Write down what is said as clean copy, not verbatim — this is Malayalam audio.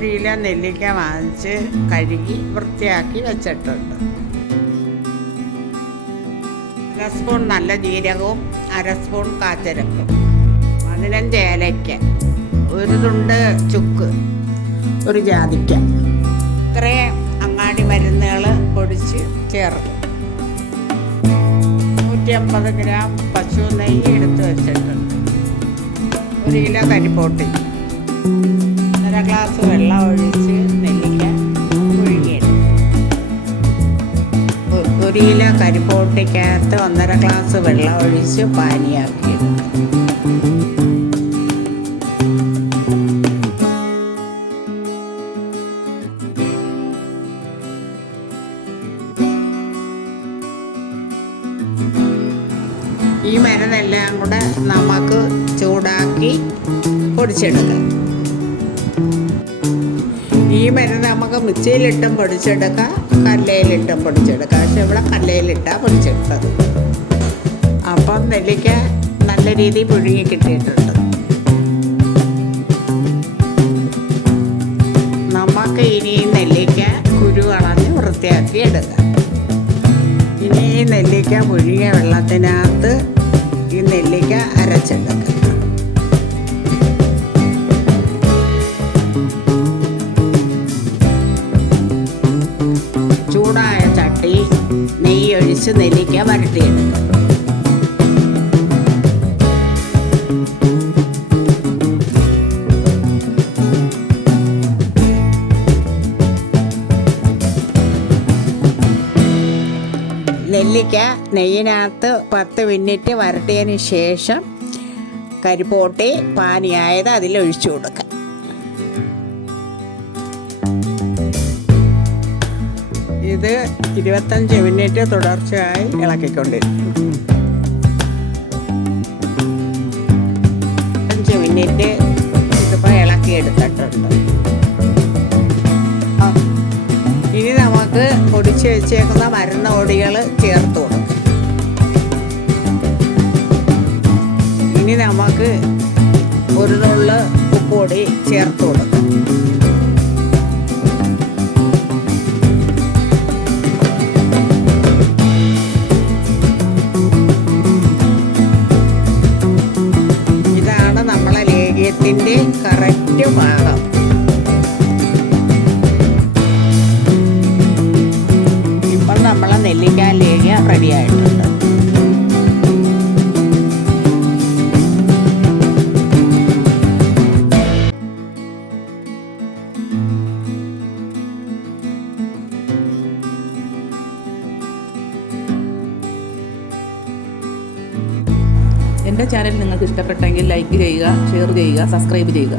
1 കിലോ നെല്ലിക്ക വാങ്ങിച്ച് കഴുകി വൃത്തിയാക്കി വെച്ചിട്ടുണ്ട്. 1 സ്പൂൺ നല്ല ജീരകവും 1 സ്പൂൺ കാച്ചരക്കും, 15 ഏലയ്ക്ക, 1 തുണ്ട് ചുക്ക്, 1 ജാതിക്ക. ഇത്രയും അങ്ങാടി മരുന്നുകൾ പൊടിച്ച് ചേർക്കും. 150 ഗ്രാം പശു നെയ്യ് എടുത്ത് വെച്ചിട്ടുണ്ട്. 1 കിലോ കരിപ്പോട്ടി, 1/2 ഗ്ലാസ് വെള്ളം ഒഴിച്ച് നെല്ലിക്ക പുഴുങ്ങിയിടും. 1 കിലോ കരിപ്പോട്ടിക്കകത്ത് 1/2 ഗ്ലാസ് വെള്ളം ഒഴിച്ച് പാനിയാക്കിയിടും. ഈ മരുന്നെല്ലാം കൂടെ നമുക്ക് ചൂടാക്കി പൊടിച്ചെടുക്കാം. ഈ മരുന്ന് നമുക്ക് മിക്സിയിലിട്ടും പൊടിച്ചെടുക്കാം, കല്ലയിലിട്ടും പൊടിച്ചെടുക്കാം. പക്ഷെ ഇവിടെ കല്ലയിലിട്ടാണ് പൊടിച്ചെടുത്തത്. അപ്പം നെല്ലിക്ക നല്ല രീതിയിൽ പുഴുങ്ങി കിട്ടിയിട്ടുണ്ട്. നമുക്ക് ഇനി നെല്ലിക്ക കുരു കളഞ്ഞ് വൃത്തിയാക്കി എടുക്കാം. ഇനി ഈ നെല്ലിക്ക പുഴുങ്ങിയ വെള്ളത്തിനകത്ത് ഈ നെല്ലിക്ക അരച്ചെടുക്കുക. ചൂടായ ചട്ടി നെയ്യ് ഒഴിച്ച് നെല്ലിക്ക വരട്ടിയെടുക്കുക. നെല്ലിക്ക നെയ്യിനകത്ത് 10 മിനിറ്റ് വരട്ടിയതിന് ശേഷം കരിപ്പോട്ടി പാനിയായത് അതിലൊഴിച്ചു കൊടുക്കാം. ഇത് 25 മിനിറ്റ് തുടർച്ചയായി ഇളക്കിക്കൊണ്ടിരിക്കും. 5 മിനിറ്റ് ഇതിപ്പോൾ ഇളക്കിയെടുത്തിട്ടുണ്ട്. ഇനി നമുക്ക് പൊടിച്ച് വെച്ചേക്കുന്ന മരുന്ന് പൊടികൾ ചേർത്ത് കൊടുക്കാം. ഇനി നമുക്ക് 1 നുള്ള് ഉപ്പുപൊടി ചേർത്ത് കൊടുക്കാം. ഇതാണ് നമ്മളെ ലേഹ്യത്തിൻ്റെ കറക്റ്റ് പാകം. നമ്മളെ നെല്ലിക്ക ലേഹ്യം റെഡി ആയിട്ടുണ്ട്. എൻ്റെ ചാനൽ നിങ്ങൾക്ക് ഇഷ്ടപ്പെട്ടെങ്കിൽ ലൈക്ക് ചെയ്യുക, ഷെയർ ചെയ്യുക, സബ്സ്ക്രൈബ് ചെയ്യുക.